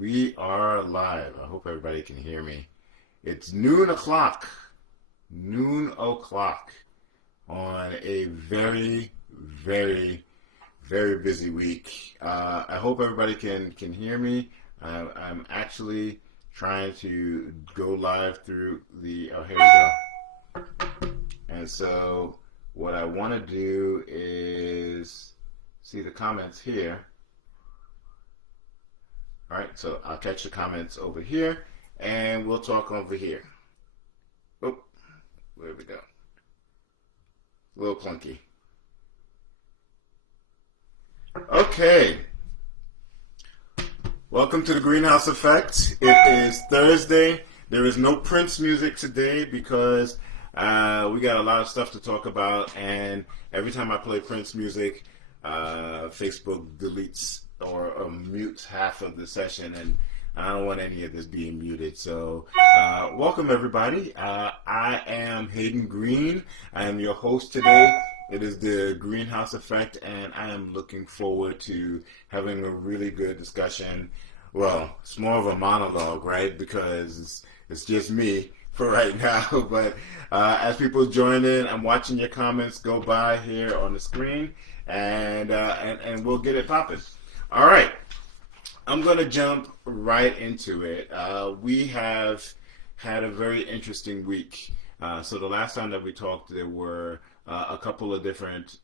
We are live. I hope everybody can hear me. It's noon o'clock on a very, very, very busy week. I hope everybody can hear me. I'm actually trying to go live through oh, here we go. And so what I want to do is see the comments here. All right, so I'll catch the comments over here, and we'll talk over here. Oh, there we go. A little clunky. Okay. Welcome to the Greenhouse Effect. It is Thursday. There is no Prince music today because we got a lot of stuff to talk about, and every time I play Prince music, Facebook deletes or mutes half of the session, and I don't want any of this being muted. So welcome everybody. I am Hayden Greene. I am your host today. It is the Greenhouse Effect, and I am looking forward to having a really good discussion. Well, it's more of a monologue, right? Because it's just me for right now. But as people join in, I'm watching your comments go by here on the screen, and we'll get it popping. All right, I'm going to jump right into it. We have had a very interesting week. So the last time that we talked, there were a couple of different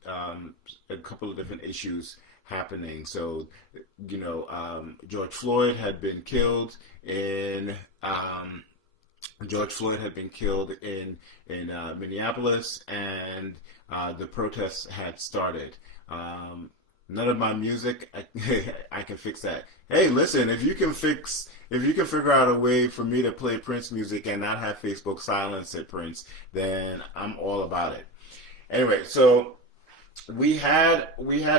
issues happening. So, George Floyd had been killed in Minneapolis, and the protests had started. None of my music, I can fix that. Hey, listen, if you can figure out a way for me to play Prince music and not have Facebook silence at Prince, then I'm all about it. Anyway, so we had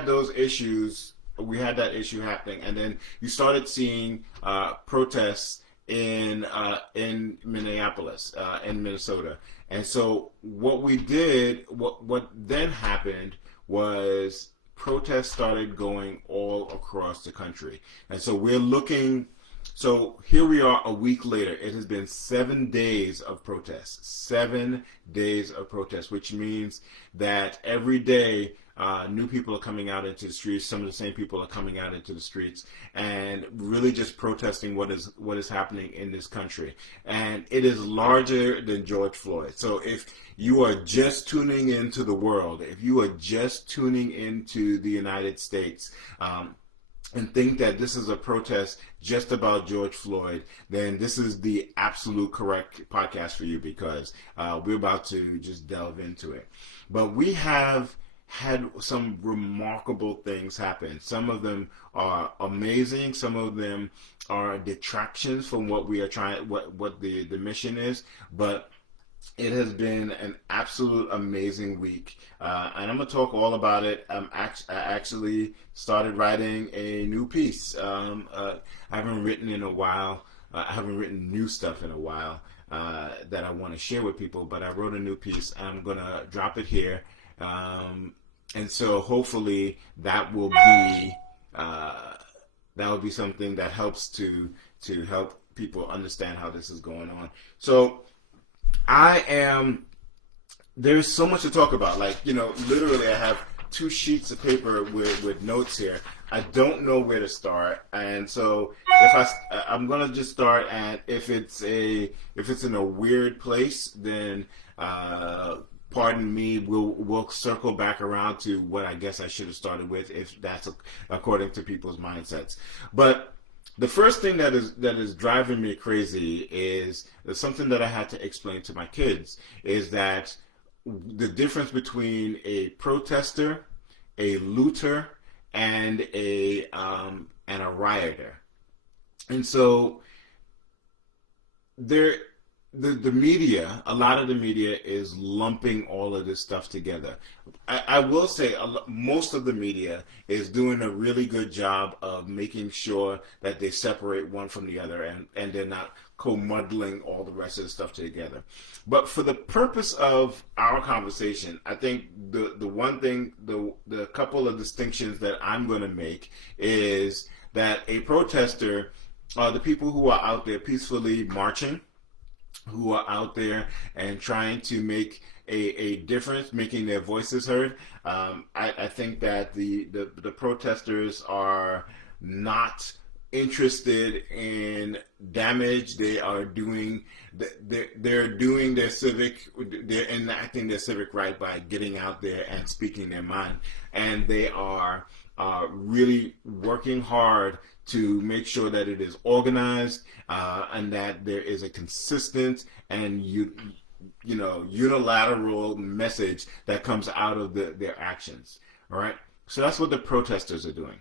those issues. We had that issue happening, and then you started seeing protests in Minneapolis, in Minnesota. And so what then happened was protests started going all across the country. And so so here we are a week later. It has been 7 days of protests. 7 days of protests, which means that every day new people are coming out into the streets. Some of the same people are coming out into the streets and really just protesting what is happening in this country. And it is larger than George Floyd. So if you are just tuning into the world, if you are just tuning into the United States, and think that this is a protest just about George Floyd, then this is the absolute correct podcast for you, because we're about to just delve into it. But we have had some remarkable things happen. Some of them are amazing. Some of them are detractions from what we are what the mission is. But it has been an absolute amazing week, and I'm going to talk all about it. I actually started writing a new piece. I haven't written in a while. I haven't written new stuff in a while that I want to share with people, but I wrote a new piece. I'm going to drop it here. And so hopefully that will be something that helps to help people understand how this is going on. So there's so much to talk about. Literally I have 2 sheets of paper with notes here. I don't know where to start. And so I'm going to just start, and if it's in a weird place, then pardon me, we'll circle back around to what I guess I should have started with, if that's according to people's mindsets. But the first thing that is driving me crazy is something that I had to explain to my kids, is that the difference between a protester, a looter, and a rioter. And so the media, a lot of the media is lumping all of this stuff together. I will say most of the media is doing a really good job of making sure that they separate one from the other, and they're not co-muddling all the rest of the stuff together. But for the purpose of our conversation, I think the one thing, the couple of distinctions that I'm going to make is that a protester the people who are out there peacefully marching, who are out there and trying to make a difference, making their voices heard. I think that the protesters are not interested in damage. They are doing they're doing their civic, they're enacting their civic right by getting out there and speaking their mind, and they are really working hard to make sure that it is organized, and that there is a consistent and unilateral message that comes out of their actions. All right, so that's what the protesters are doing.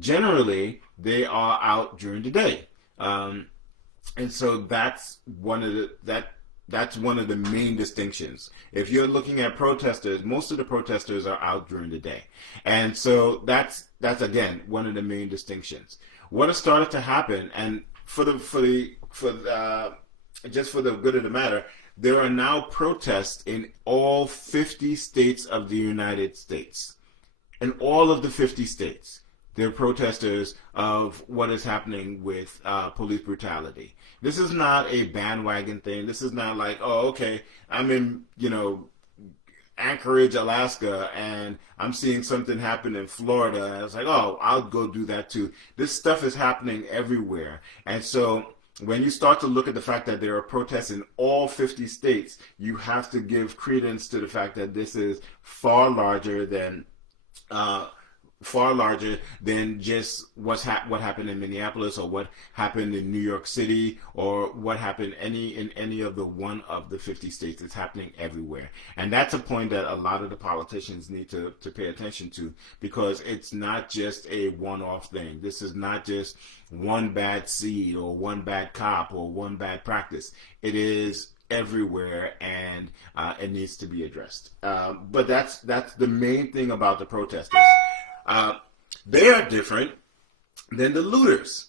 Generally, they are out during the day, and so that's one of the main distinctions. If you're looking at protesters, most of the protesters are out during the day, and so that's again one of the main distinctions. What has started to happen, and just for the good of the matter, there are now protests in all 50 states of the United States. In all of the 50 states, there are protesters of what is happening with police brutality. This is not a bandwagon thing. This is not like, oh, okay, I'm in, Anchorage, Alaska, and I'm seeing something happen in Florida. And it's like, oh, I'll go do that too. This stuff is happening everywhere. And so when you start to look at the fact that there are protests in all 50 states, you have to give credence to the fact that this is far larger than just what happened in Minneapolis, or what happened in New York City, or what happened in any of the one of the 50 states. It's happening everywhere. And that's a point that a lot of the politicians need to pay attention to, because it's not just a one-off thing. This is not just one bad seed or one bad cop or one bad practice. It is everywhere, and it needs to be addressed. But that's the main thing about the protesters. They are different than the looters.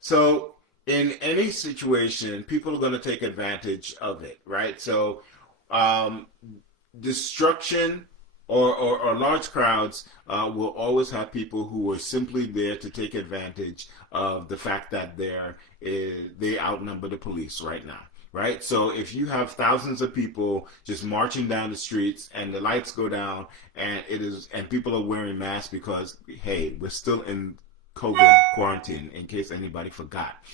So in any situation, people are going to take advantage of it, right? So destruction or large crowds will always have people who are simply there to take advantage of the fact that they outnumber the police right now. Right? So if you have thousands of people just marching down the streets and the lights go down and people are wearing masks because, hey, we're still in COVID quarantine, in case anybody forgot.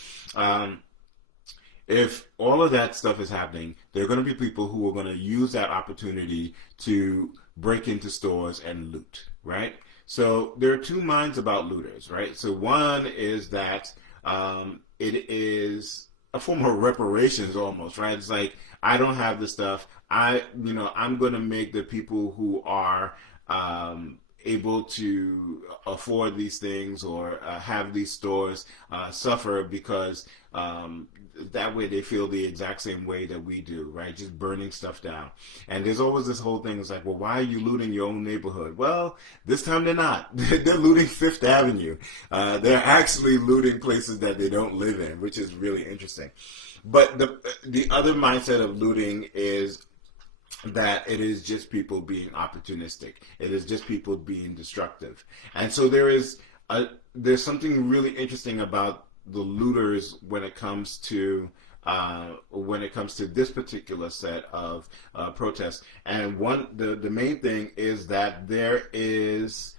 If all of that stuff is happening, there are going to be people who are going to use that opportunity to break into stores and loot, right? So there are two minds about looters, right? So one is that it is a form of reparations almost, right? It's like, I don't have the stuff. I'm going to make the people who are able to afford these things or have these stores suffer, because that way they feel the exact same way that we do, right? Just burning stuff down. And there's always this whole thing. It's like, well, why are you looting your own neighborhood? Well, this time they're not. They're looting Fifth Avenue. They're actually looting places that they don't live in, which is really interesting. But the other mindset of looting is that it is just people being opportunistic. It is just people being destructive. And so there's something really interesting about the looters when it comes to this particular set of protests. And the main thing is that there is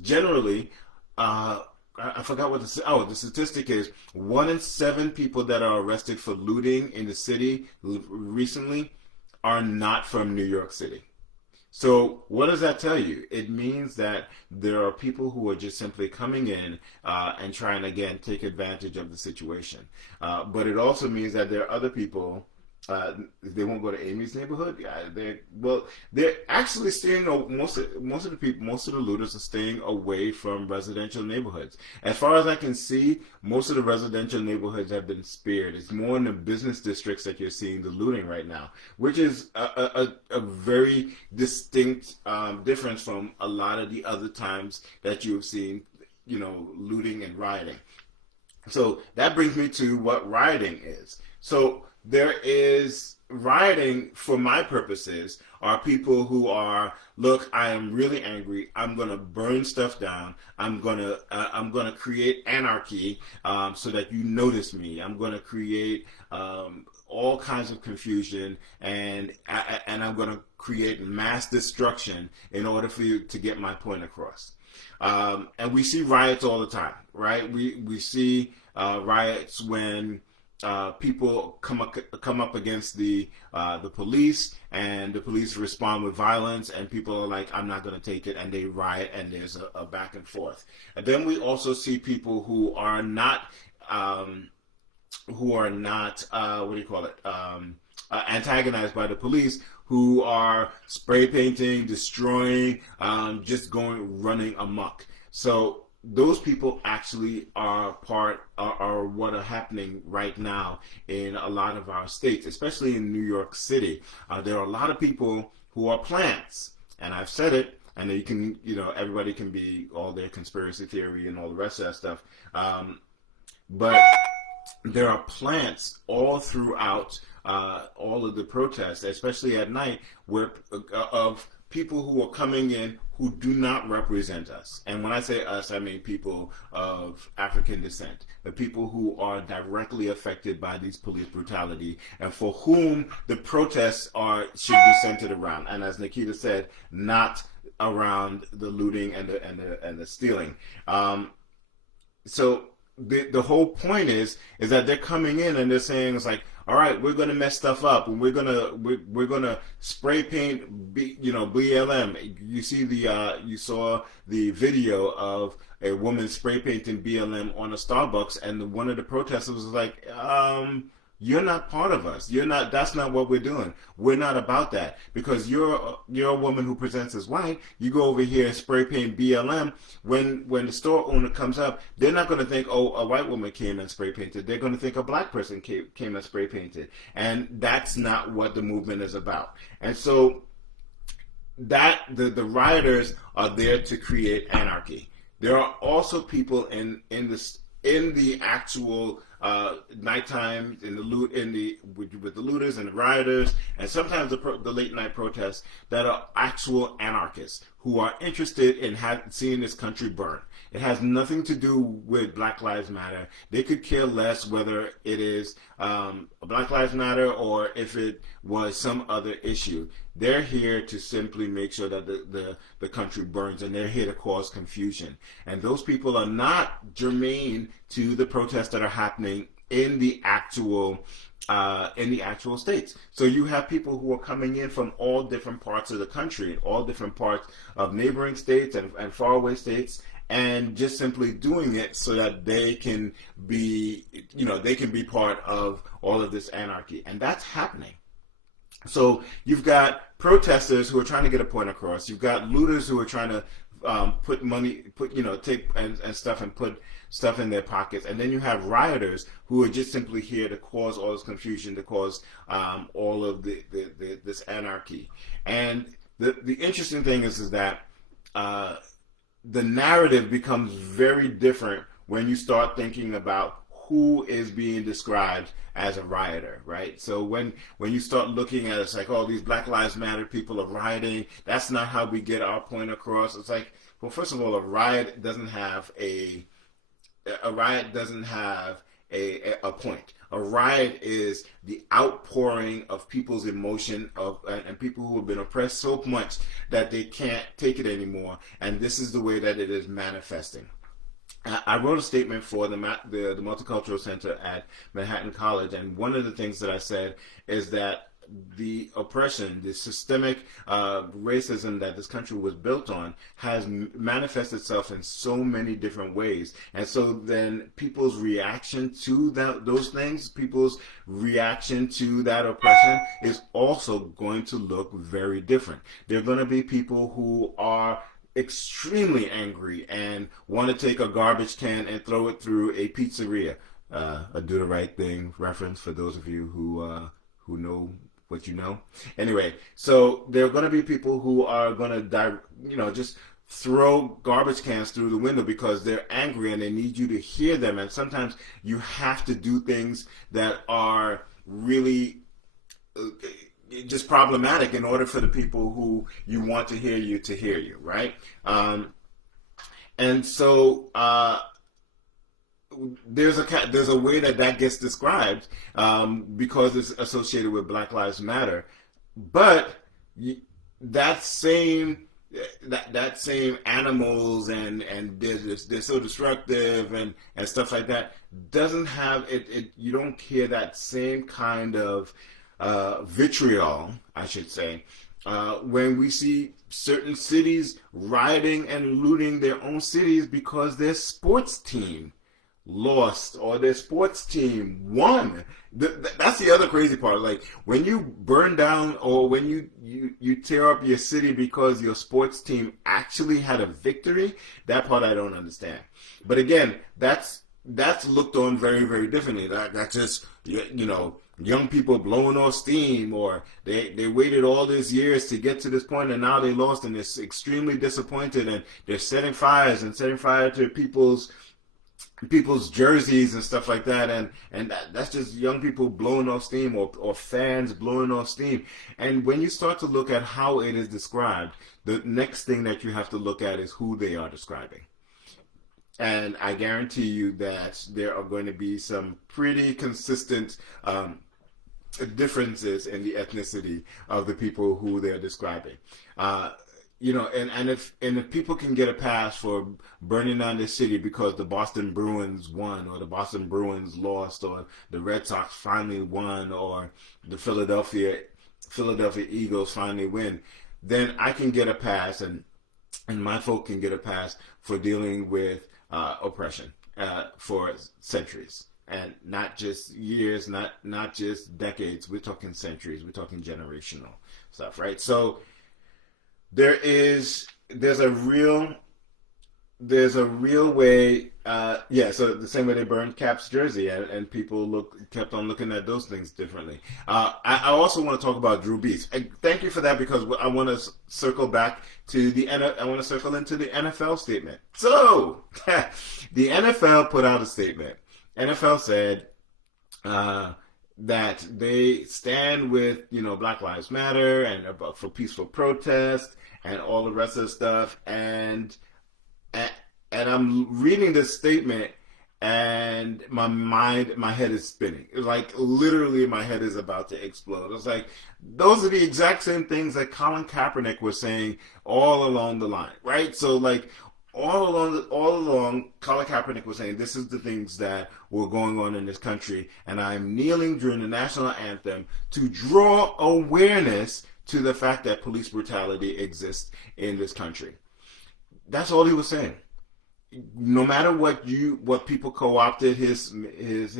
generally I forgot what the statistic is. 1 in 7 people that are arrested for looting in the city recently are not from New York City. So what does that tell you? It means that there are people who are just simply coming in and trying to, again, take advantage of the situation. But it also means that there are other people. They won't go to Amy's neighborhood. They're actually staying. Most of the looters are staying away from residential neighborhoods. As far as I can see, most of the residential neighborhoods have been spared. It's more in the business districts that you're seeing the looting right now, which is a very distinct difference from a lot of the other times that you've seen, looting and rioting. So that brings me to what rioting is. So there is rioting, for my purposes, are people who are, look, I am really angry. I'm gonna burn stuff down. I'm gonna create anarchy, so that you notice me. I'm gonna create all kinds of confusion, and I'm gonna create mass destruction in order for you to get my point across. And we see riots all the time, right? We see riots when people come up against the police, and the police respond with violence, and people are like, I'm not going to take it, and they riot, and there's a back and forth. And then we also see people who are not what do you call it, antagonized by the police, who are spray painting, destroying, just running amok. So those people actually are what are happening right now in a lot of our states, especially in New York City. There are a lot of people who are plants, and I've said it, and you can, everybody can be all their conspiracy theory and all the rest of that stuff. But there are plants all throughout all of the protests, especially at night, of people who are coming in who do not represent us. And when I say us, I mean people of African descent, the people who are directly affected by these police brutality, and for whom the protests should be centered around. And as Nikita said, not around the looting and the stealing. So the whole point is that they're coming in and they're saying, it's like, all right, we're gonna mess stuff up, and we're gonna spray paint, BLM. You saw the video of a woman spray painting BLM on a Starbucks, and one of the protesters was like, you're not part of us. That's not what we're doing. We're not about that. Because you're a woman who presents as white. You go over here and spray paint BLM. When the store owner comes up, they're not going to think, oh, a white woman came and spray painted. They're going to think a black person came and spray painted. And that's not what the movement is about. And so the rioters are there to create anarchy. There are also people in the actual nighttime, with the looters and the rioters, and sometimes the late night protests, that are actual anarchists who are interested in seeing this country burn. It has nothing to do with Black Lives Matter. They could care less whether it is Black Lives Matter or if it was some other issue. They're here to simply make sure that the country burns, and they're here to cause confusion. And those people are not germane to the protests that are happening in the actual states. So you have people who are coming in from all different parts of the country, all different parts of neighboring states and faraway states, and just simply doing it so that they can be part of all of this anarchy. And that's happening. So you've got protesters who are trying to get a point across. You've got looters who are trying to take and stuff and put stuff in their pockets. And then you have rioters who are just simply here to cause all this confusion, to cause all of this anarchy. And the interesting thing is that the narrative becomes very different when you start thinking about who is being described as a rioter, right? So when you start looking at it, it's like, oh, these Black Lives Matter people are rioting. That's not how we get our point across. It's like, well, first of all, a riot doesn't have a point. A riot is the outpouring of people's emotion and people who have been oppressed so much that they can't take it anymore. And this is the way that it is manifesting. I wrote a statement for the Multicultural Center at Manhattan College, and one of the things that I said is that the oppression, the systemic racism that this country was built on has manifested itself in so many different ways. And so then people's reaction to those things, people's reaction to that oppression is also going to look very different. There are going to be people who are extremely angry and want to take a garbage can and throw it through a pizzeria. A Do the Right Thing reference for those of you who know what you know. Anyway, so there are going to be people who are going to just throw garbage cans through the window because they're angry and they need you to hear them. And sometimes you have to do things that are really just problematic in order for the people who you want to hear you, right? And so there's a way that that gets described because it's associated with Black Lives Matter, but that same that same animals and they're so destructive and stuff like that doesn't have it. You don't hear that same kind of vitriol, I should say, when we see certain cities rioting and looting their own cities because their sports team lost or their sports team won. That's the other crazy part. Like when you burn down or when you tear up your city because your sports team actually had a victory, that part I don't understand. But again, that's looked on very, very differently. That's just, you know, young people blowing off steam, or they waited all these years to get to this point and now they lost and they're extremely disappointed and they're setting fires and setting fire to people's jerseys and stuff like that, and that's just young people blowing off steam, or fans blowing off steam. And when you start to look at how it is described, the next thing that you have to look at is who they are describing. And I guarantee you that there are going to be some pretty consistent differences in the ethnicity of the people who they're describing. You know, and if people can get a pass for burning down the city because the Boston Bruins won, or the Boston Bruins lost, or the Red Sox finally won, or the Philadelphia Eagles finally win, then I can get a pass, and my folk can get a pass for dealing with oppression for centuries, and not just years, not just decades. We're talking centuries. We're talking generational stuff, right? So there's a real way. So the same way they burned Cap's jersey, and people kept on looking at those things differently. I also want to talk about Drew Brees. Thank you for that, because I want to circle back to I want to circle into the NFL statement. So the NFL put out a statement. NFL said that they stand with, you know, Black Lives Matter and for peaceful protest and all the rest of the stuff, and I'm reading this statement, and my head is spinning. Like literally, my head is about to explode. It's like those are the exact same things that Colin Kaepernick was saying all along the line, right? So like all along, Colin Kaepernick was saying this is the things that were going on in this country, and I'm kneeling during the national anthem to draw awareness to the fact that police brutality exists in this country. That's all he was saying. No matter what people co-opted his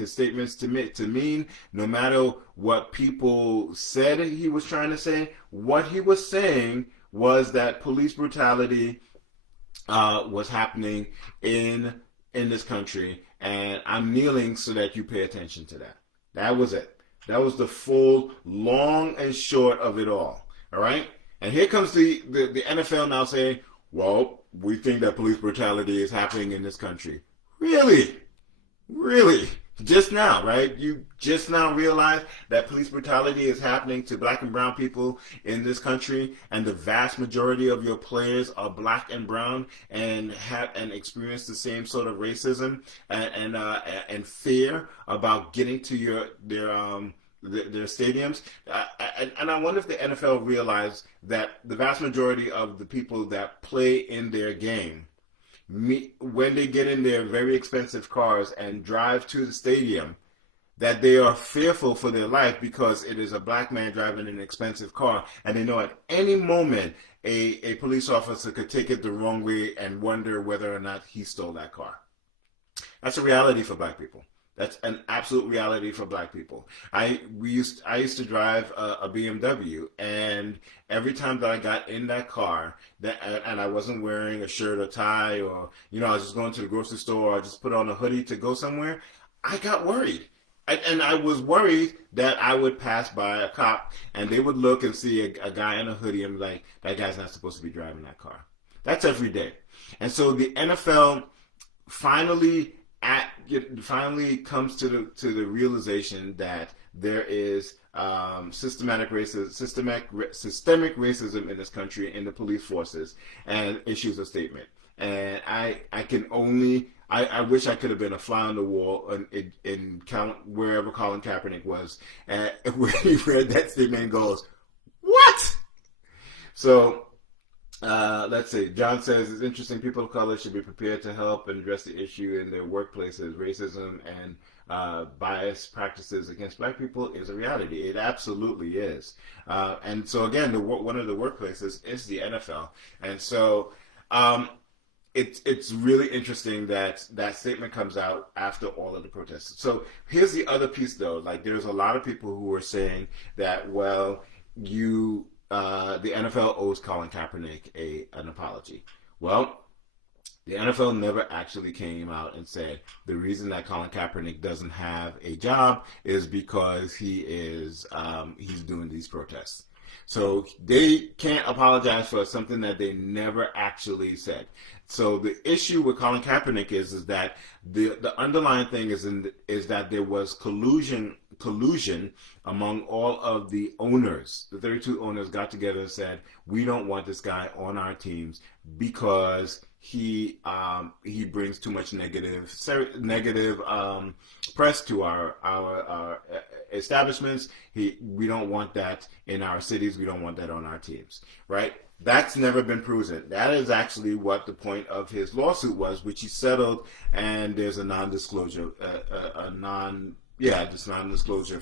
statements to mean, no matter what people said he was trying to say, what he was saying was that police brutality was happening in this country, and I'm kneeling so that you pay attention to that. That was it. That was the full, long and short of it all. All right? And here comes the NFL now saying, well, we think that police brutality is happening in this country. Really? Really? Just now, right? You just now realize that police brutality is happening to black and brown people in this country, and the vast majority of your players are black and brown and experience the same sort of racism and fear about getting to their stadiums. And I wonder if the NFL realized that the vast majority of the people that play in their game, when they get in their very expensive cars and drive to the stadium, that they are fearful for their life because it is a black man driving an expensive car, and they know at any moment a police officer could take it the wrong way and wonder whether or not he stole that car. That's a reality for black people. That's an absolute reality for black people. I used to drive a BMW, and every time that I got in that car, and I wasn't wearing a shirt or tie, or I was just going to the grocery store, or I just put on a hoodie to go somewhere, I got worried. And I was worried that I would pass by a cop and they would look and see a guy in a hoodie and be like, that guy's not supposed to be driving that car. That's every day. And so the NFL finally it finally comes to the realization that there is systemic racism in this country in the police forces, and issues a statement. And I wish I could have been a fly on the wall wherever Colin Kaepernick was, and when he read that statement and goes, "What?" So let's see. John says it's interesting. People of color should be prepared to help and address the issue in their workplaces. Racism and bias practices against black people is a reality. It absolutely is. And so again, one of the workplaces is the NFL. And so it's really interesting that that statement comes out after all of the protests. So here's the other piece, though. Like, there's a lot of people who are saying that, well, the NFL owes Colin Kaepernick an apology. Well, the NFL never actually came out and said the reason that Colin Kaepernick doesn't have a job is because he's doing these protests. So they can't apologize for something that they never actually said. So the issue with Colin Kaepernick is that the underlying thing is that there was collusion among all of the owners. The 32 owners got together and said, we don't want this guy on our teams because he brings too much negative press to our establishments. We don't want that in our cities. We don't want that on our teams, right? That's never been proven. That is actually what the point of his lawsuit was, which he settled, and there's a non-disclosure, non-disclosure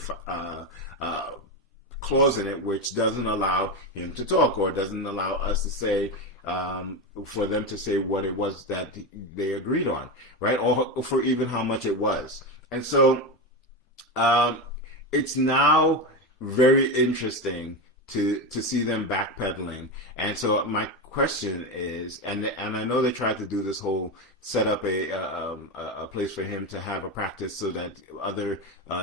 clause in it, which doesn't allow him to talk, or doesn't allow us to say, for them to say what it was that they agreed on, right? Or for even how much it was. And so it's now very interesting to see them backpedaling. And so my question is, and I know they tried to do this whole set up a place for him to have a practice so that other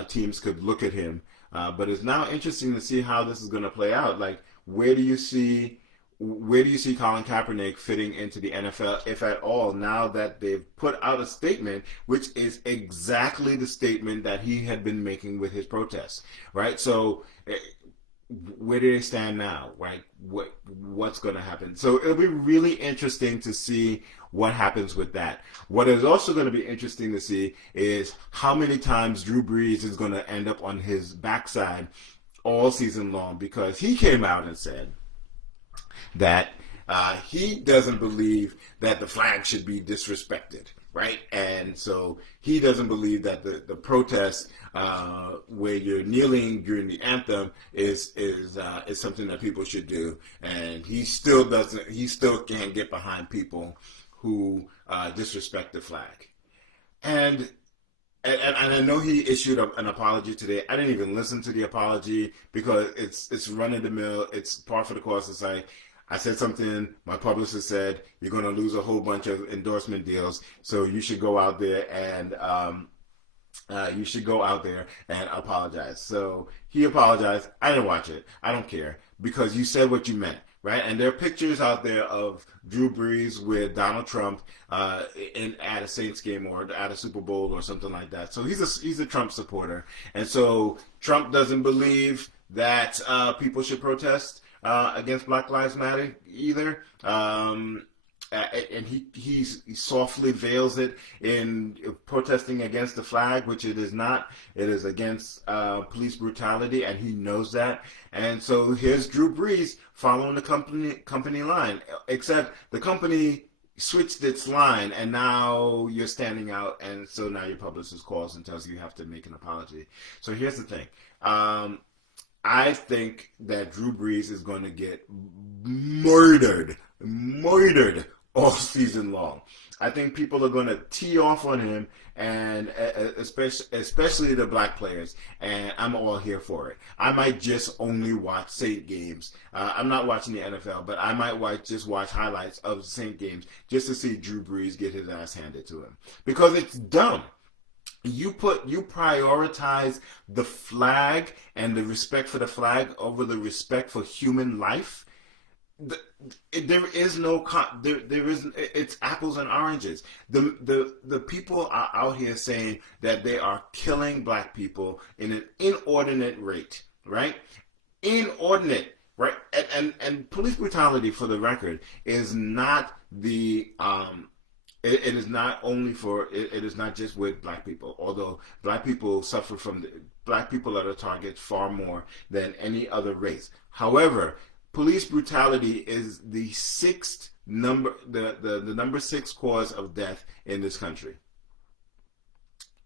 teams could look at him. But it's now interesting to see how this is going to play out. Like, where do you see Colin Kaepernick fitting into the NFL, if at all, now that they've put out a statement, which is exactly the statement that he had been making with his protests, right? So where do they stand now, right? What's going to happen? So it'll be really interesting to see what happens with that. What is also going to be interesting to see is how many times Drew Brees is going to end up on his backside all season long, because he came out and said that he doesn't believe that the flag should be disrespected, right? And so he doesn't believe that the protest where you're kneeling during the anthem is something that people should do. And he still can't get behind people who disrespect the flag. And I know he issued an apology today. I didn't even listen to the apology because it's run of the mill. It's par for the course. It's like, I said something, my publicist said, you're going to lose a whole bunch of endorsement deals, so you should go out there and apologize. So he apologized. I didn't watch it. I don't care, because you said what you meant, right? And there are pictures out there of Drew Brees with Donald Trump at a Saints game or at a Super Bowl or something like that. So he's a Trump supporter. And so Trump doesn't believe that people should protest against Black Lives Matter either, and he softly veils it in protesting against the flag, which it is not. It is against police brutality, and he knows that. And so here's Drew Brees following the company line, except the company switched its line, and now you're standing out, and so now your publicist calls and tells you have to make an apology. So here's the thing. I think that Drew Brees is going to get murdered all season long. I think people are going to tee off on him, and especially the black players, and I'm all here for it. I might just only watch Saint games. I'm not watching the NFL, but I might just watch highlights of Saint games just to see Drew Brees get his ass handed to him, because it's dumb. You prioritize the flag and the respect for the flag over the respect for human life. the, there is no there isn't. It's apples and oranges. The people are out here saying that they are killing black people in an inordinate rate, right? Inordinate, right? And police brutality, for the record, is not the it is not only for it is not just with black people, although black people suffer from black people are the target far more than any other race. However, police brutality is the sixth number the number six cause of death in this country,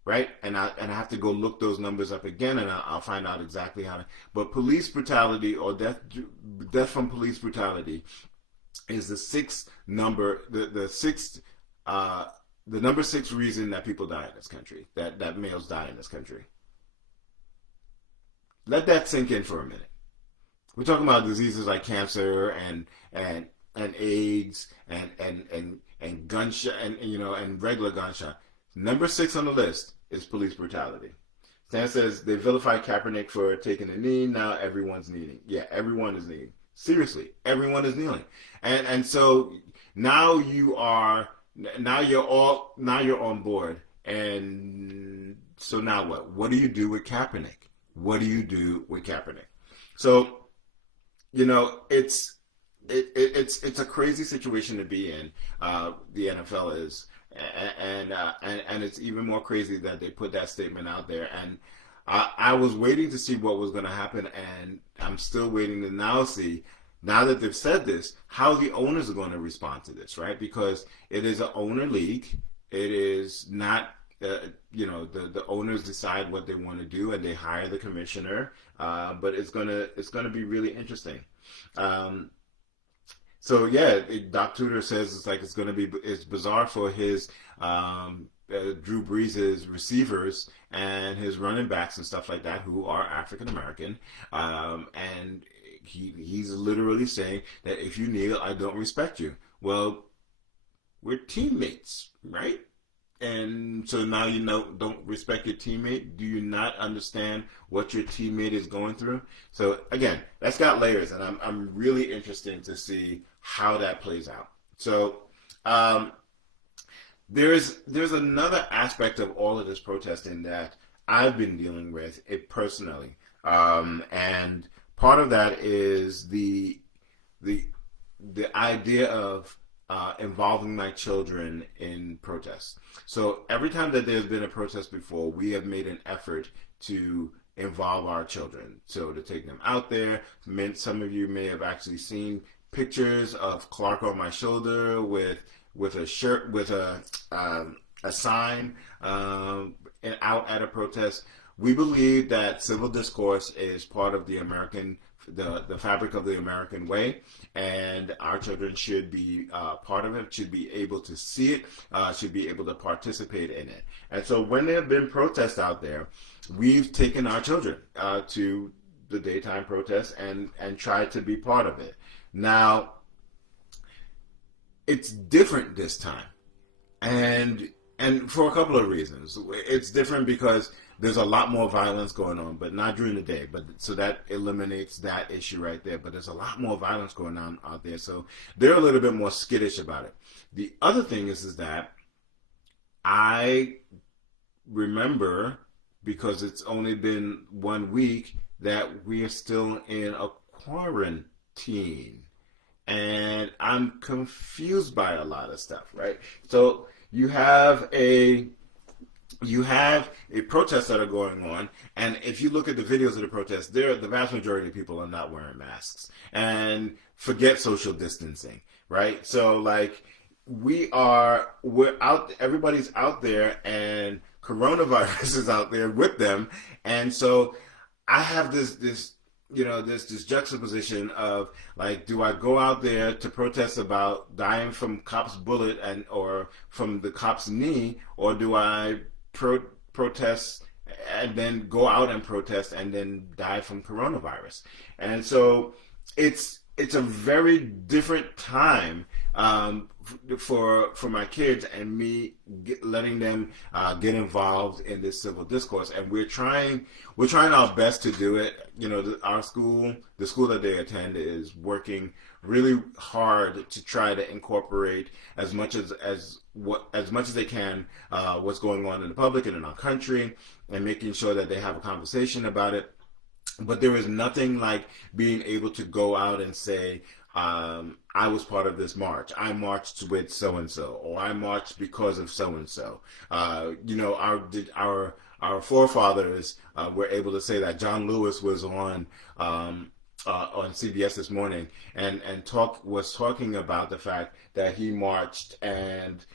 right? And I have to go look those numbers up again, and I'll find out exactly how. But police brutality or death from police brutality is the sixth number the sixth the number six reason that people die in this country, that males die in this country. Let that sink in for a minute. We're talking about diseases like cancer and AIDS and gunshot and regular gunshot. Number six on the list is police brutality. Stan says they vilified Kaepernick for taking a knee. Now everyone's kneeling. Yeah, everyone is kneeling. Seriously, everyone is kneeling. And so now you're on board. And so now what? What do you do with Kaepernick? What do you do with Kaepernick? So, it's a crazy situation to be in. The NFL is, and it's even more crazy that they put that statement out there. And I was waiting to see what was going to happen, and I'm still waiting to now see. Now that they've said this, how the owners are going to respond to this, right? Because it is an owner league. It is not, the owners decide what they want to do, and they hire the commissioner. But it's gonna be really interesting. So yeah, Doc Tudor says it's bizarre for his Drew Brees' receivers and his running backs and stuff like that who are African American, and he's literally saying that if you kneel, I don't respect you. Well, we're teammates, right? And so now don't respect your teammate. Do you not understand what your teammate is going through? So again, that's got layers, and I'm really interested to see how that plays out. So there's another aspect of all of this protesting that I've been dealing with it personally, and part of that is the idea of involving my children in protests. So every time that there's been a protest before, we have made an effort to involve our children. So to take them out there. Some of you may have actually seen pictures of Clark on my shoulder with a shirt with a sign out at a protest. We believe that civil discourse is part of the fabric of the American way, and our children should be part of it, should be able to see it, should be able to participate in it. And so when there have been protests out there, we've taken our children to the daytime protests and tried to be part of it. Now, it's different this time, and for a couple of reasons. It's different because there's a lot more violence going on, but not during the day. But so that eliminates that issue right there. But there's a lot more violence going on out there, so they're a little bit more skittish about it. The other thing is that I remember, because it's only been 1 week, that we are still in a quarantine, and I'm confused by a lot of stuff. Right? So you have a protests that are going on, and if you look at the videos of the protests, the vast majority of people are not wearing masks, and forget social distancing, right? So like we're out, everybody's out there, and coronavirus is out there with them, and so I have this juxtaposition of like, do I go out there to protest about dying from cop's bullet or from the cop's knee, or do I protest and then go out and protest and then die from coronavirus? And so it's a very different time for my kids and me letting them get involved in this civil discourse, and we're trying our best to do it. The school that they attend is working really hard to try to incorporate as much as they can what's going on in the public and in our country, and making sure that they have a conversation about it. But there is nothing like being able to go out and say, I was part of this march. I marched with so and so, or I marched because of so and so. Our forefathers were able to say that. John Lewis was on CBS this morning, and talking about the fact that he marched with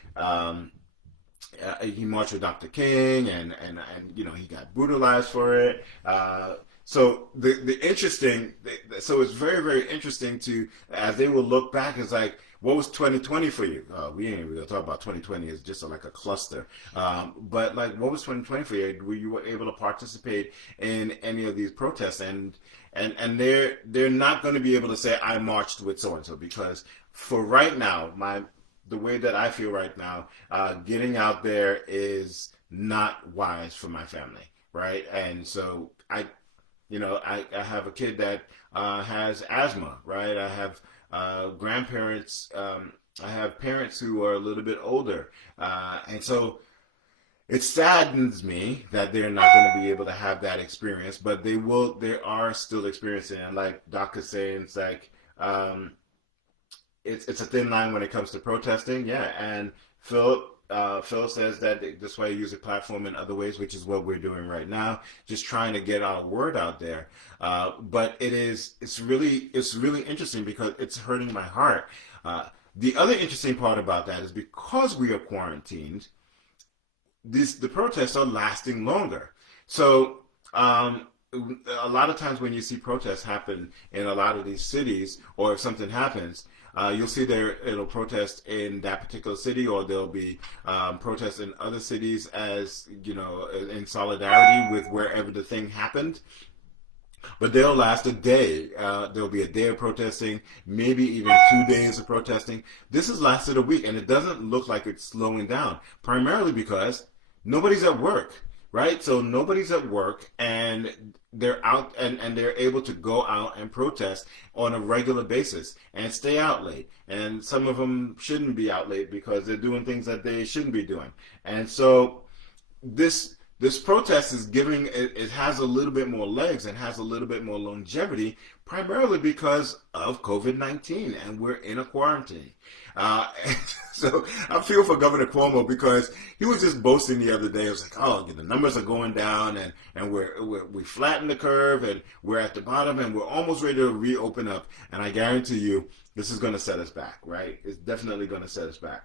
Dr. King, and he got brutalized for it. So it's very, very interesting to, as they will look back, it's like, what was 2020 for you? We ain't even gonna talk about 2020 as just like a cluster. But like, what was 2020 for you? Were you able to participate in any of these protests? And they're not going to be able to say I marched with so and so, because for right now, the way that I feel right now, getting out there is not wise for my family, right? And so I have a kid that has asthma, right? I have grandparents. I have parents who are a little bit older, and so it saddens me that they're not going to be able to have that experience. But they will. They are still experiencing, and like Doc is saying, it's like it's a thin line when it comes to protesting. Yeah, and Phil says that that's why he uses a platform in other ways, which is what we're doing right now, just trying to get our word out there. But it's really interesting because it's hurting my heart. The other interesting part about that is because we are quarantined, the protests are lasting longer. So a lot of times when you see protests happen in a lot of these cities, or if something happens, you'll see it'll protest in that particular city, or there'll be protests in other cities, as in solidarity with wherever the thing happened. But they'll last a day. There'll be a day of protesting, maybe even 2 days of protesting. This has lasted a week, and it doesn't look like it's slowing down, primarily because nobody's at work, right? So nobody's at work, and they're out, and they're able to go out and protest on a regular basis and stay out late. And some of them shouldn't be out late because they're doing things that they shouldn't be doing. And so this protest is it has a little bit more legs and has a little bit more longevity, primarily because of COVID-19, and we're in a quarantine. So I feel for Governor Cuomo, because he was just boasting the other day. It was like, oh, the numbers are going down, and we flattened the curve, and we're at the bottom, and we're almost ready to reopen up. And I guarantee you, this is going to set us back, right? It's definitely going to set us back.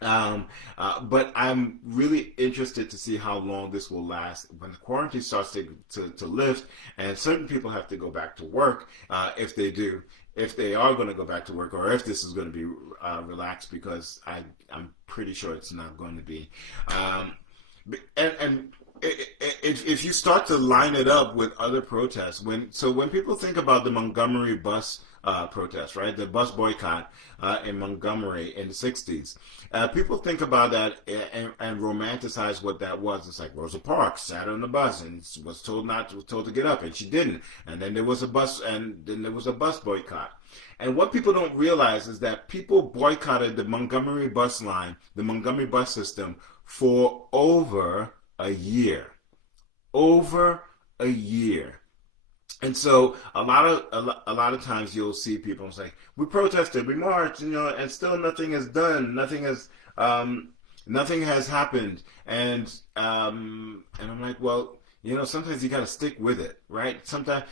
But I'm really interested to see how long this will last when the quarantine starts to lift, and certain people have to go back to work, if they are going to go back to work, or if this is going to be relaxed, because I'm pretty sure it's not going to be. And if you start to line it up with other protests, when people think about the Montgomery bus protest, right? The bus boycott in Montgomery in the 60s. People think about that and romanticize what that was. It's like Rosa Parks sat on the bus and was told to get up, and she didn't. And then there was a bus boycott. And what people don't realize is that people boycotted the Montgomery bus line, the Montgomery bus system, for over a year. Over a year. And so a lot of times you'll see people say, we protested, we marched, and still nothing is done, nothing has happened, and I'm like, well, sometimes you got to stick with it, right? Sometimes,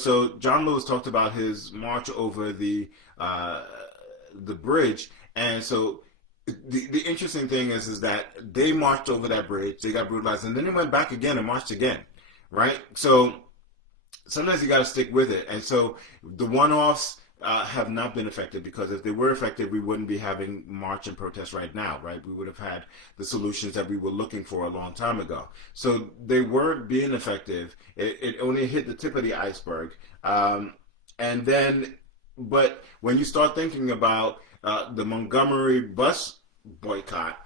so John Lewis talked about his march over the bridge, and so the interesting thing is that they marched over that bridge, they got brutalized, and then they went back again and marched again, right? So sometimes you got to stick with it. And so the one-offs have not been effective, because if they were effective, we wouldn't be having march and protest right now, right? We would have had the solutions that we were looking for a long time ago. So they weren't being effective. It only hit the tip of the iceberg. But when you start thinking about the Montgomery bus boycott,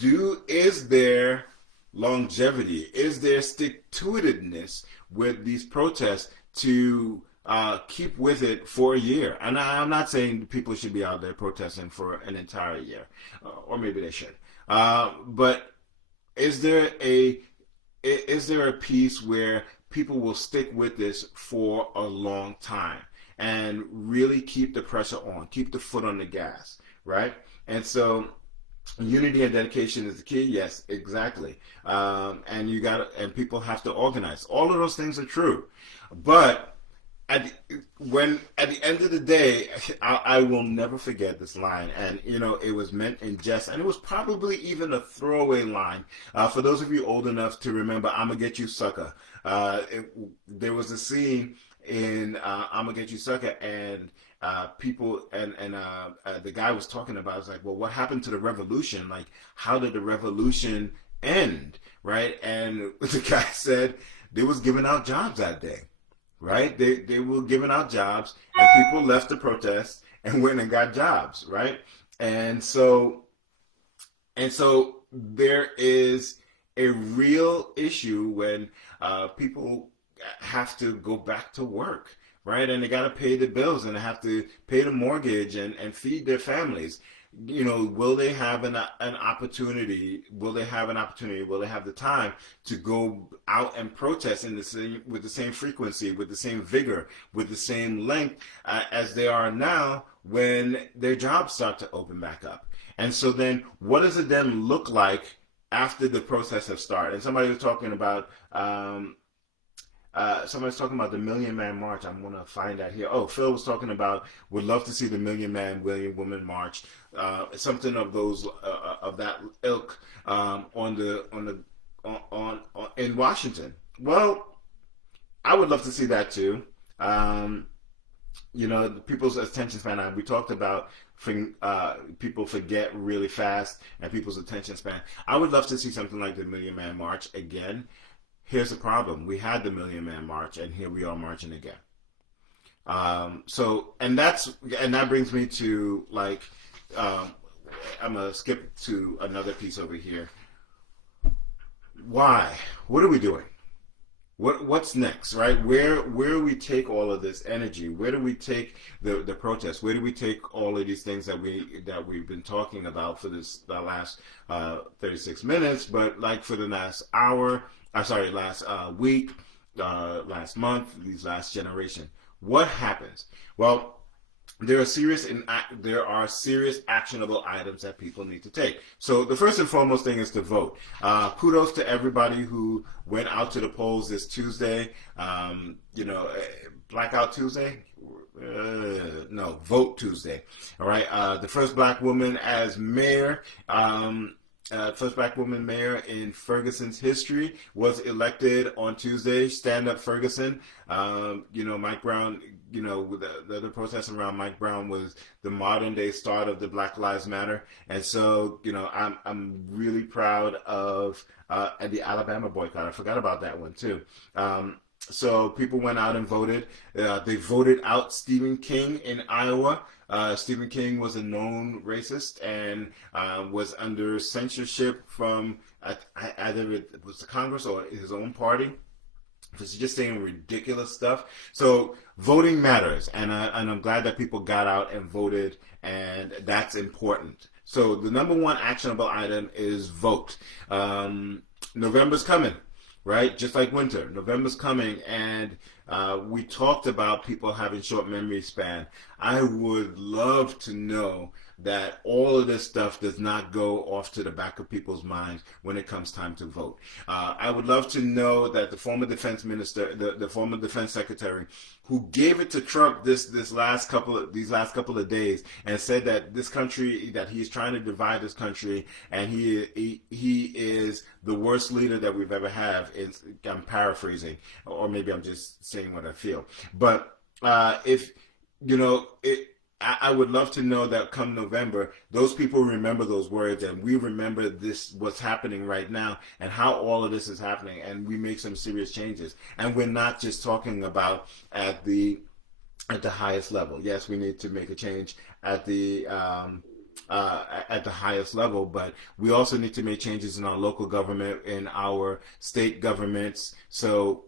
is there longevity? Is there stick-to-itiveness with these protests to keep with it for a year. And I'm not saying people should be out there protesting for an entire year, or maybe they should. But is there a is there a piece where people will stick with this for a long time and really keep the pressure on, keep the foot on the gas, right? And so unity and dedication is the key. Yes, exactly. And you got and people have to organize. All of those things are true, but at the end of the day, I will never forget this line, and it was meant in jest, and it was probably even a throwaway line. For those of you old enough to remember, "I'ma Get You, Sucker." There was a scene in "I'ma Get You, Sucker," and people and the guy was talking about. It's like, well, what happened to the revolution? Like, how did the revolution end? Right? And the guy said they was giving out jobs that day. Right? They were giving out jobs, and people left the protest and went and got jobs, right? And so there is a real issue when people have to go back to work, right? And they got to pay the bills, and they have to pay the mortgage and feed their families. Will they have an opportunity? Will they have an opportunity? Will they have the time to go out and protest with the same frequency, with the same vigor, with the same length as they are now when their jobs start to open back up? And so then, what does it then look like after the protests have started? And somebody was talking about. Somebody's talking about the Million Man March. I'm going to find that here. Oh, Phil was talking about would love to see the Million Man, Million Woman March, something of those of that ilk in Washington. Well, I would love to see that too. People's attention span. We talked about people forget really fast and people's attention span. I would love to see something like the Million Man March again. Here's the problem. We had the Million Man March, and here we are marching again. And that brings me to I'm gonna skip to another piece over here. Why? What are we doing? What's next, right? Where do we take all of this energy? Where do we take the protests? Where do we take all of these things that we've been talking about for the last 36 minutes, but like for the last hour? Last week, last month, these last generation. What happens? Well, there are serious actionable items that people need to take. So the first and foremost thing is to vote. Kudos to everybody who went out to the polls this Tuesday. Blackout Tuesday. No, Vote Tuesday. All right. The first black woman as mayor. First black woman mayor in Ferguson's history was elected on Tuesday. Stand Up Ferguson. Mike Brown, the protest around Mike Brown was the modern day start of the Black Lives Matter. And so, I'm really proud of the Alabama boycott. I forgot about that one too. So people went out and voted. They voted out Stephen King in Iowa. Stephen King was a known racist and was under censorship from either it was the Congress or his own party. He's just saying ridiculous stuff. So voting matters, and I'm glad that people got out and voted, and that's important. So the number one actionable item is vote. November's coming. Right? Just like winter. November's coming, and we talked about people having short memory span. I would love to know that all of this stuff does not go off to the back of people's minds when it comes time to vote. I would love to know that the former defense minister, the former defense secretary, who gave it to Trump these last couple of days and said that this country, that he's trying to divide this country, and he is the worst leader that we've ever had. I'm paraphrasing, or maybe I'm just saying what I feel. But I would love to know that come November, those people remember those words, and we remember what's happening right now, and how all of this is happening, and we make some serious changes. And we're not just talking about at the highest level. Yes, we need to make a change at the highest level, but we also need to make changes in our local government, in our state governments. So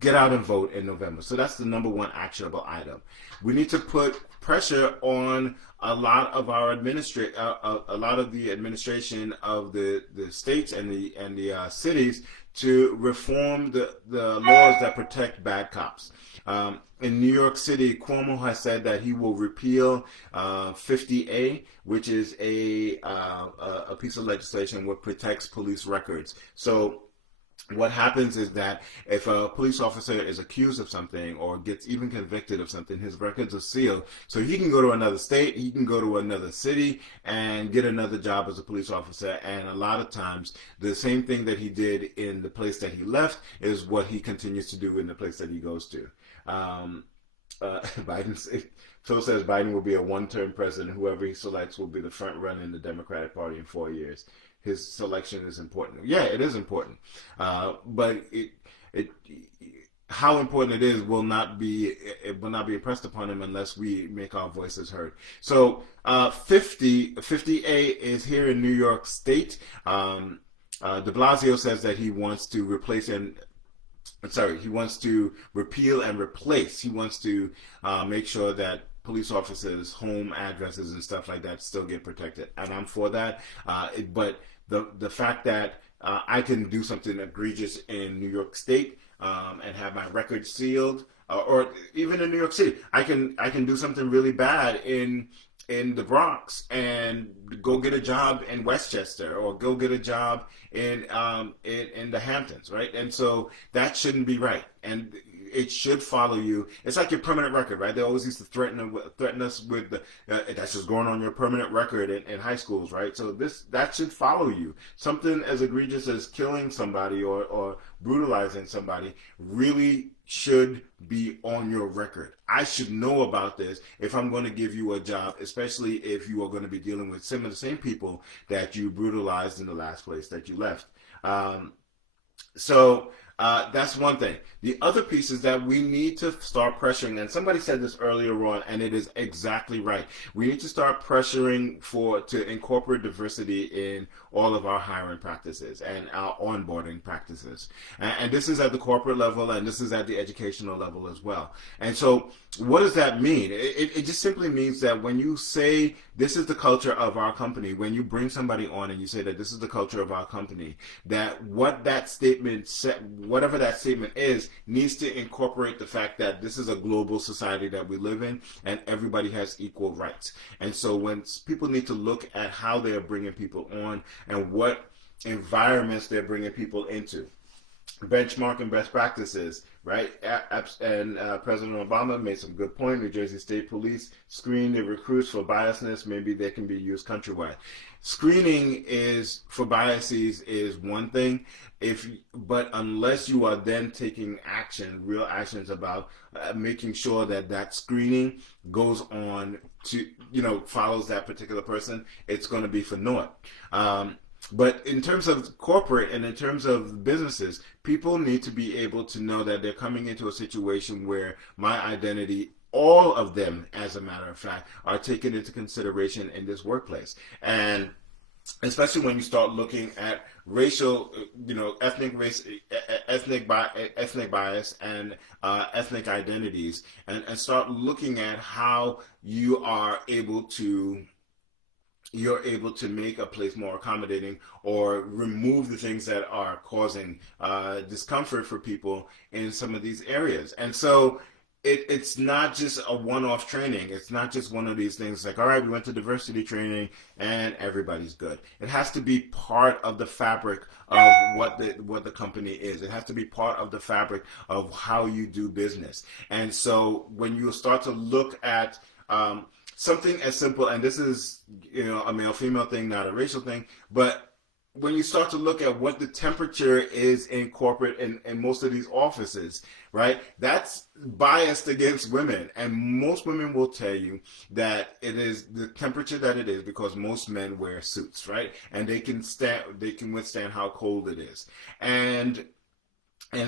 get out and vote in November. So that's the number one actionable item. We need to put pressure on a lot of our a lot of the administration of the states and the cities to reform the laws that protect bad cops. In New York City, Cuomo has said that he will repeal 50A, which is a piece of legislation that protects police records. So what happens is that if a police officer is accused of something or gets even convicted of something, his records are sealed. So he can go to another state, he can go to another city and get another job as a police officer. And a lot of times, the same thing that he did in the place that he left is what he continues to do in the place that he goes to. Phil says Biden will be a one-term president. Whoever he selects will be the front runner in the Democratic Party in 4 years. His selection is important. Yeah, it is important, but how important it is will not be impressed upon him unless we make our voices heard. So 50A is here in New York State. De Blasio says that he wants to he wants to repeal and replace. He wants to make sure that police officers' home addresses and stuff like that still get protected, and I'm for that. But the fact that I can do something egregious in New York State and have my record sealed, or even in New York City, I can do something really bad in the Bronx and go get a job in Westchester or go get a job in the Hamptons, right? And so that shouldn't be right, and it should follow you. It's like your permanent record, right? They always used to threaten us with that's just going on your permanent record in high schools, right? So that should follow you. Something as egregious as killing somebody or brutalizing somebody really should be on your record. I should know about this if I'm going to give you a job, especially if you are going to be dealing with some of the same people that you brutalized in the last place that you left. So that's one thing. The other piece is that we need to start pressuring, and somebody said this earlier on, and it is exactly right. We need to start pressuring to incorporate diversity in all of our hiring practices and our onboarding practices. And this is at the corporate level, and this is at the educational level as well. And so what does that mean? It just simply means that when you say this is the culture of our company, when you bring somebody on and you say that this is the culture of our company, that whatever that statement is, needs to incorporate the fact that this is a global society that we live in and everybody has equal rights. And so when people need to look at how they are bringing people on and what environments they're bringing people into, benchmarking best practices, right? And President Obama made some good point. New Jersey State Police screen the recruits for biasness. Maybe they can be used countrywide. Screening is for biases is one thing, but unless you are then taking real actions about making sure that screening goes on to follows that particular person, it's going to be for naught. But in terms of corporate and in terms of businesses, people need to be able to know that they're coming into a situation where my identity, all of them, as a matter of fact, are taken into consideration in this workplace. And especially when you start looking at racial, ethnic bias and ethnic identities, and start looking at how you're able to make a place more accommodating or remove the things that are causing discomfort for people in some of these areas. And so it's not just a one-off training. It's not just one of these things like, all right, we went to diversity training and everybody's good. It has to be part of the fabric of what the company is. It has to be part of the fabric of how you do business. And so when you start to look at something as simple, and this is a male-female thing, not a racial thing, but when you start to look at what the temperature is in corporate and most of these offices, right, that's biased against women. And most women will tell you that it is the temperature that it is because most men wear suits, right? And they can withstand how cold it is. And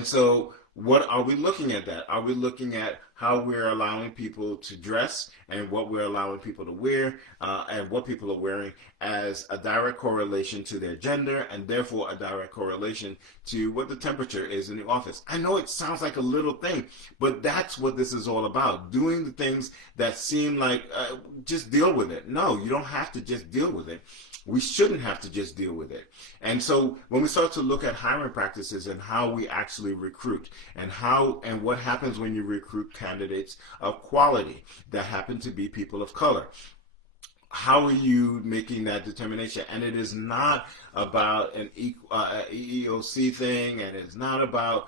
so what are we looking at that? Are we looking at how we're allowing people to dress and what we're allowing people to wear, and what people are wearing, as a direct correlation to their gender, and therefore a direct correlation to what the temperature is in the office. I know it sounds like a little thing, but that's what this is all about. Doing the things that seem like, just deal with it. No, you don't have to just deal with it. We shouldn't have to just deal with it. And so when we start to look at hiring practices and how we actually recruit, and what happens when you recruit candidates of quality that happen to be people of color, how are you making that determination? And it is not about an EEOC thing, and it's not about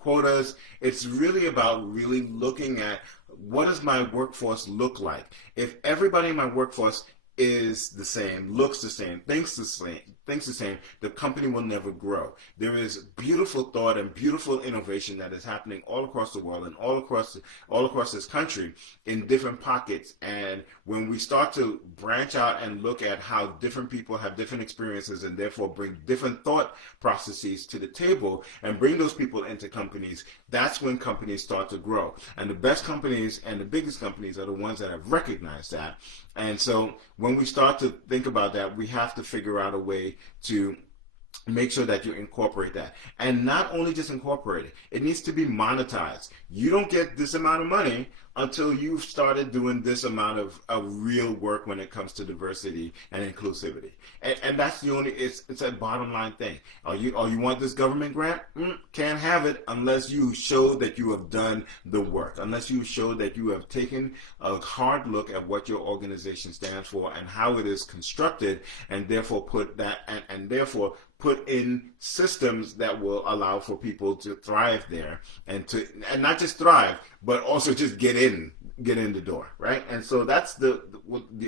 quotas. It's really about really looking at, what does my workforce look like? If everybody in my workforce is the same, looks the same, thinks the same, the company will never grow. There is beautiful thought and beautiful innovation that is happening all across the world and all across this country in different pockets. And when we start to branch out and look at how different people have different experiences, and therefore bring different thought processes to the table and bring those people into companies, that's when companies start to grow. And the best companies and the biggest companies are the ones that have recognized that. And so when we start to think about that, we have to figure out a way to make sure that you incorporate that. And not only just incorporate it, it needs to be monetized. You don't get this amount of money until you've started doing this amount of real work when it comes to diversity and inclusivity. And that's the only, it's a bottom line thing. You want this government grant? Can't have it unless you show that you have done the work, unless you show that you have taken a hard look at what your organization stands for and how it is constructed, and therefore put in systems that will allow for people to thrive there, and not just thrive, but also just get in the door, right? And so that's the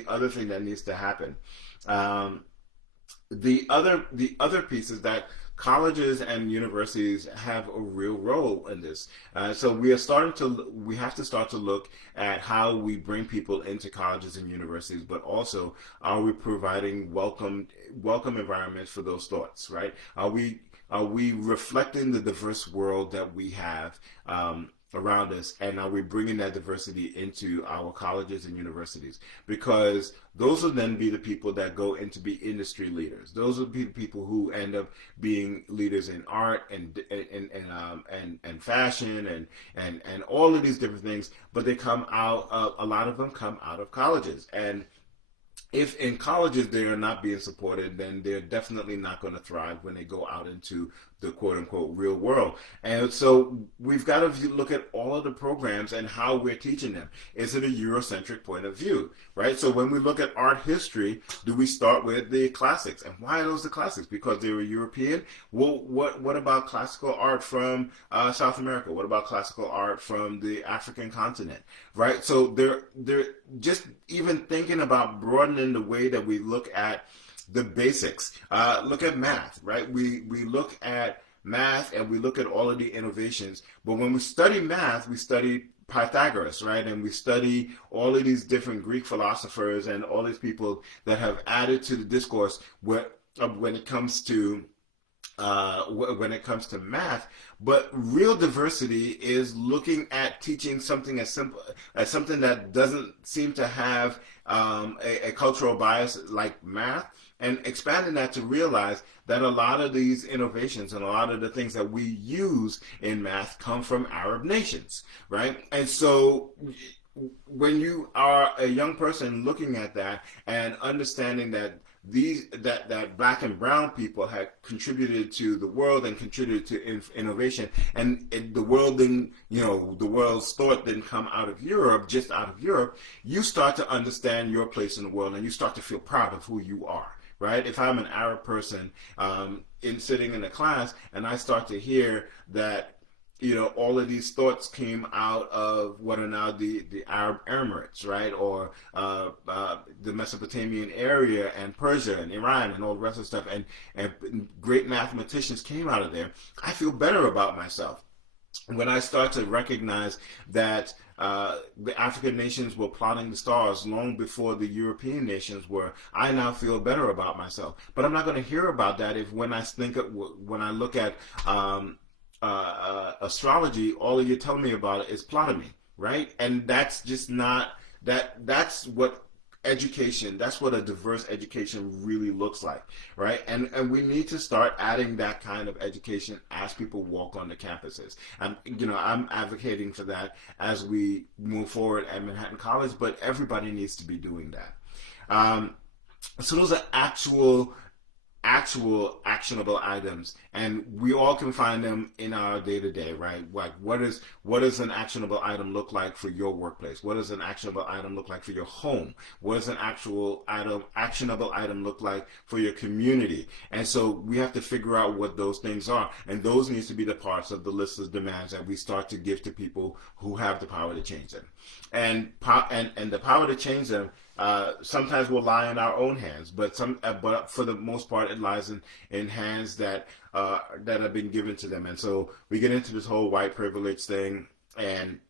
other thing that needs to happen. The other piece is that colleges and universities have a real role in this. So we have to start to look at how we bring people into colleges and universities, but also, are we providing welcome environments for those thoughts, right? Are we reflecting the diverse world that we have around us, and are we bringing that diversity into our colleges and universities? Because those will then be the people that go into be industry leaders. Those will be the people who end up being leaders in art and fashion and all of these different things. But they come out. A lot of them come out of colleges, and if in colleges they are not being supported, then they're definitely not going to thrive when they go out into the quote-unquote real world. And so we've got to look at all of the programs and how we're teaching them. Is it a Eurocentric point of view, right? So when we look at art history, do we start with the classics? And why are those the classics? Because they were European? Well, what about classical art from South America? What about classical art from the African continent, right? So they're just even thinking about broadening the way that we look at the basics. Look at math, right? We look at math and we look at all of the innovations, but when we study math, we study Pythagoras, right? And we study all of these different Greek philosophers and all these people that have added to the discourse when it comes to math. But real diversity is looking at teaching something as simple as something that doesn't seem to have a cultural bias like math, and expanding that to realize that a lot of these innovations and a lot of the things that we use in math come from Arab nations, right? And so when you are a young person looking at that and understanding that that black and brown people had contributed to the world and contributed to innovation, and the world's thought didn't come out of Europe, just out of Europe, you start to understand your place in the world, and you start to feel proud of who you are, right? If I'm an Arab person sitting in a class and I start to hear that all of these thoughts came out of what are now the Arab Emirates, right? Or the Mesopotamian area and Persia and Iran and all the rest of the stuff, and great mathematicians came out of there. I feel better about myself. When I start to recognize that the African nations were plotting the stars long before the European nations were, I now feel better about myself. But I'm not going to hear about that when I look at astrology, all you're telling me about is plotomy, right? And that's just not that's what education, that's what a diverse education really looks like, right? And we need to start adding that kind of education as people walk on the campuses. And I'm advocating for that as we move forward at Manhattan College, but everybody needs to be doing that. So those are actual actionable items, and we all can find them in our day to day, right? Like what does an actionable item look like for your workplace? What does an actionable item look like for your home? What does an actual actionable item look like for your community? And so we have to figure out what those things are, and those needs to be the parts of the list of demands that we start to give to people who have the power to change them, and the power to change them sometimes will lie in our own hands, but for the most part, it lies in hands that have been given to them. And so we get into this whole white privilege thing, and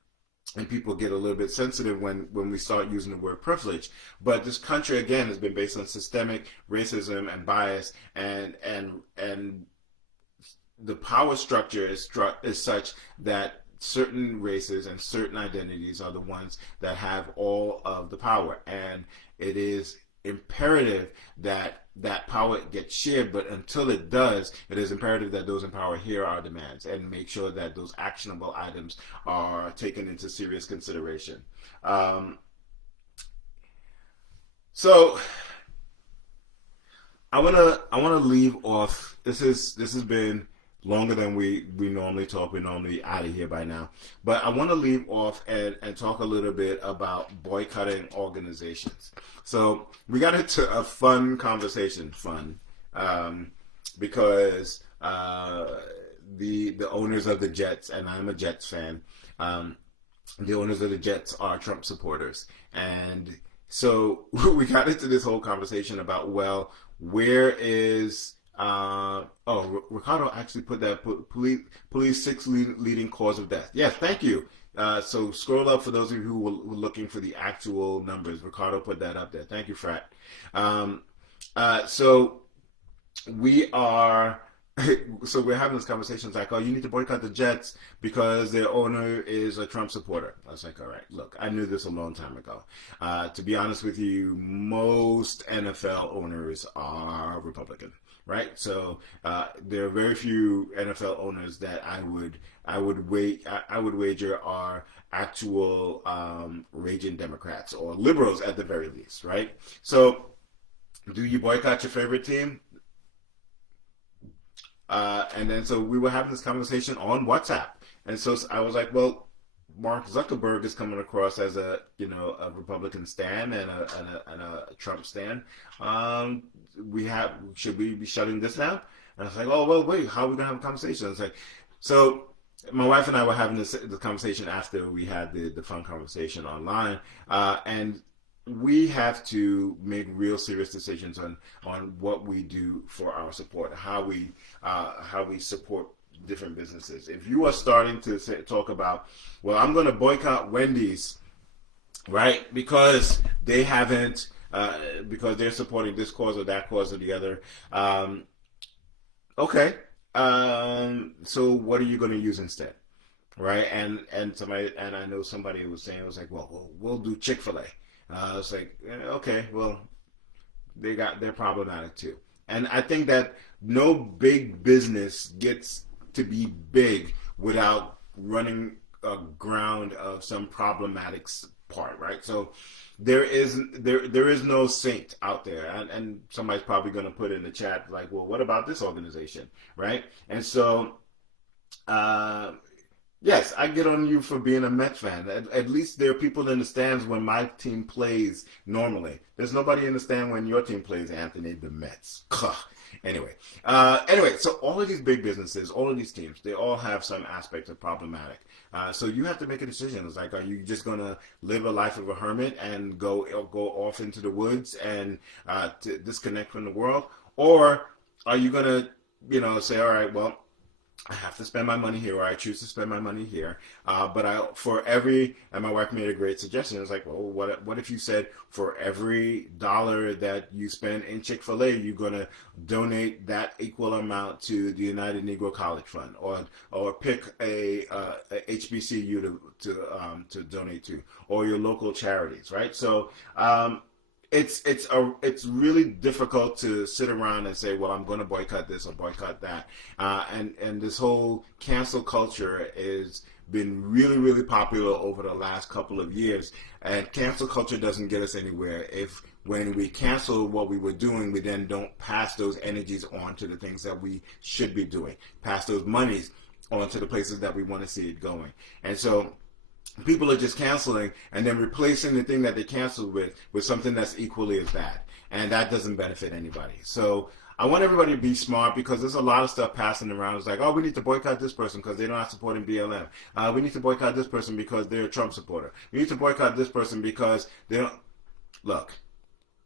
people get a little bit sensitive when we start using the word privilege. But this country again has been based on systemic racism and bias, and the power structure is such that certain races and certain identities are the ones that have all of the power, and it is imperative that that power gets shared. But until it does, it is imperative that those in power hear our demands and make sure that those actionable items are taken into serious consideration. So I wanna leave off. This has been longer than we normally talk. We're normally out of here by now. But I want to leave off and talk a little bit about boycotting organizations. So we got into a fun conversation, because the owners of the Jets, and I'm a Jets fan, the owners of the Jets are Trump supporters. And so we got into this whole conversation about, well, where is Ricardo actually put that police six leading cause of death. Yes, thank you. So scroll up for those of you who were looking for the actual numbers. Ricardo put that up there. Thank you, Frat. So we are. So we're having this conversation. It's like, oh, you need to boycott the Jets because their owner is a Trump supporter. I was like, all right, look, I knew this a long time ago. To be honest with you, most NFL owners are Republican. Right, so there are very few NFL owners that I would wager are actual raging Democrats or liberals at the very least. Right, so do you boycott your favorite team? And then so we were having this conversation on WhatsApp, and so I was like, well, Mark Zuckerberg is coming across as a Republican stan and a Trump stan. Should we be shutting this down? And I was like, oh well, wait, how are we gonna have a conversation? It's like, so my wife and I were having this conversation after we had the fun conversation online, and we have to make real serious decisions on what we do for our support, how we support different businesses. If you are starting to talk about, well, I'm going to boycott Wendy's, right, because they haven't, because they're supporting this cause or that cause or the other. Okay, so what are you going to use instead, right? And I know somebody was saying, it was like, well, we'll do Chick-fil-A. It's like, okay, well, they're problematic too. And I think that no big business gets to be big without running aground of some problematic part, right? So there is no saint out there, and somebody's probably going to put in the chat like, well, what about this organization, right? And so yes, I get on you for being a Mets fan. At least there are people in the stands when my team plays normally. There's nobody in the stand when your team plays, Anthony, the Mets. Anyway, so all of these big businesses, all of these teams, they all have some aspect of problematic. So you have to make a decision. It's like, are you just going to live a life of a hermit and go off into the woods and to disconnect from the world? Or are you going to, say, all right, well, I have to spend my money here, or I choose to spend my money here. And my wife made a great suggestion. It was like, well, what if you said for every dollar that you spend in Chick-fil-A, you're going to donate that equal amount to the United Negro College Fund, or pick a HBCU to donate to, or your local charities, right? So, it's really difficult to sit around and say, well, I'm going to boycott this or boycott that, and this whole cancel culture is been really, really popular over the last couple of years. And cancel culture doesn't get us anywhere if when we cancel what we were doing, we then don't pass those energies on to the things that we should be doing, pass those monies on to the places that we want to see it going. And so people are just canceling and then replacing the thing that they canceled with something that's equally as bad, and that doesn't benefit anybody. So I want everybody to be smart, because there's a lot of stuff passing around. It's like, oh, we need to boycott this person because they're not supporting BLM. We need to boycott this person because they're a Trump supporter. We need to boycott this person because they don't. Look,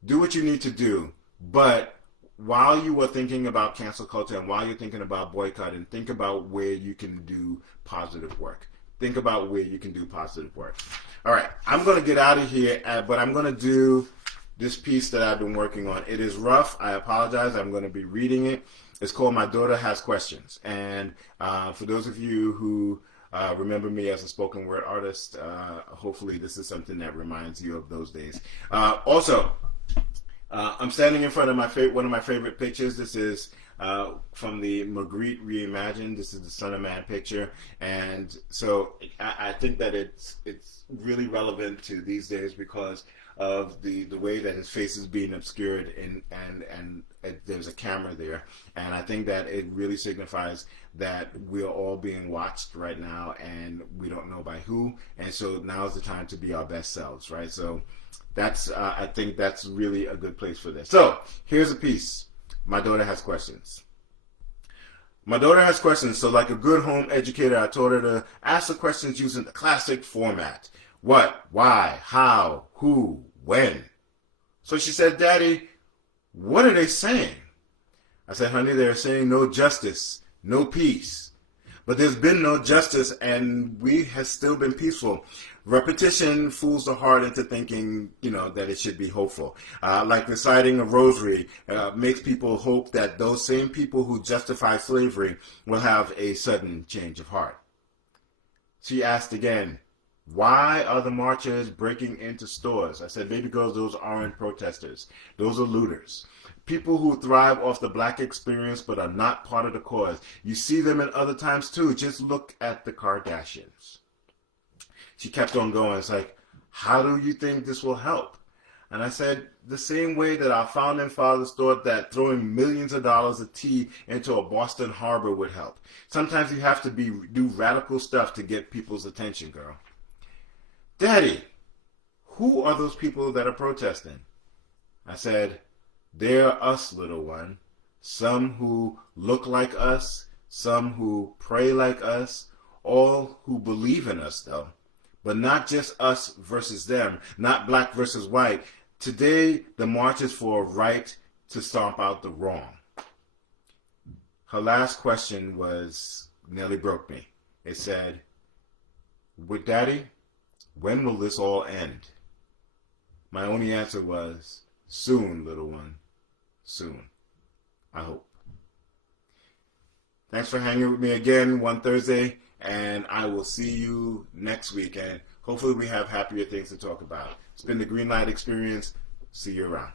do what you need to do, but while you were thinking about cancel culture and while you're thinking about boycotting, think about where you can do positive work. Think about where you can do positive work. All right, I'm going to get out of here, but I'm going to do this piece that I've been working on. It is rough. I apologize. I'm going to be reading it. It's called My Daughter Has Questions. And for those of you who remember me as a spoken word artist, hopefully this is something that reminds you of those days. Also, I'm standing in front of one of my favorite pictures. This is from the Magritte Reimagined. This is the Son of Man picture, and so I think that it's really relevant to these days because of the way that his face is being obscured, and there's a camera there, and I think that it really signifies that we're all being watched right now, and we don't know by who, and so now's the time to be our best selves, right? So that's I think that's really a good place for this. So here's a piece. My daughter has questions. My daughter has questions, so like a good home educator, I taught her to ask the questions using the classic format. What, why, how, who, when? So she said, Daddy, what are they saying? I said, honey, they're saying no justice, no peace. But there's been no justice, and we have still been peaceful. Repetition fools the heart into thinking, that it should be hopeful. Like reciting a rosary makes people hope that those same people who justify slavery will have a sudden change of heart. She asked again, why are the marchers breaking into stores? I said, baby girls, those aren't protesters. Those are looters. People who thrive off the black experience but are not part of the cause. You see them in other times too. Just look at the Kardashians. She kept on going. It's like, how do you think this will help? And I said, the same way that our founding fathers thought that throwing millions of dollars of tea into a Boston harbor would help. Sometimes you have to do radical stuff to get people's attention, girl. Daddy, who are those people that are protesting? I said, they're us, little one. Some who look like us, some who pray like us, all who believe in us, though. But not just us versus them, not black versus white. Today, the march is for a right to stomp out the wrong. Her last question nearly broke me. It said, with Daddy, when will this all end? My only answer was, soon, little one, soon. I hope. Thanks for hanging with me again one Thursday, and I will see you next week, and hopefully we have happier things to talk about. It's been the Green Light Experience. See you around.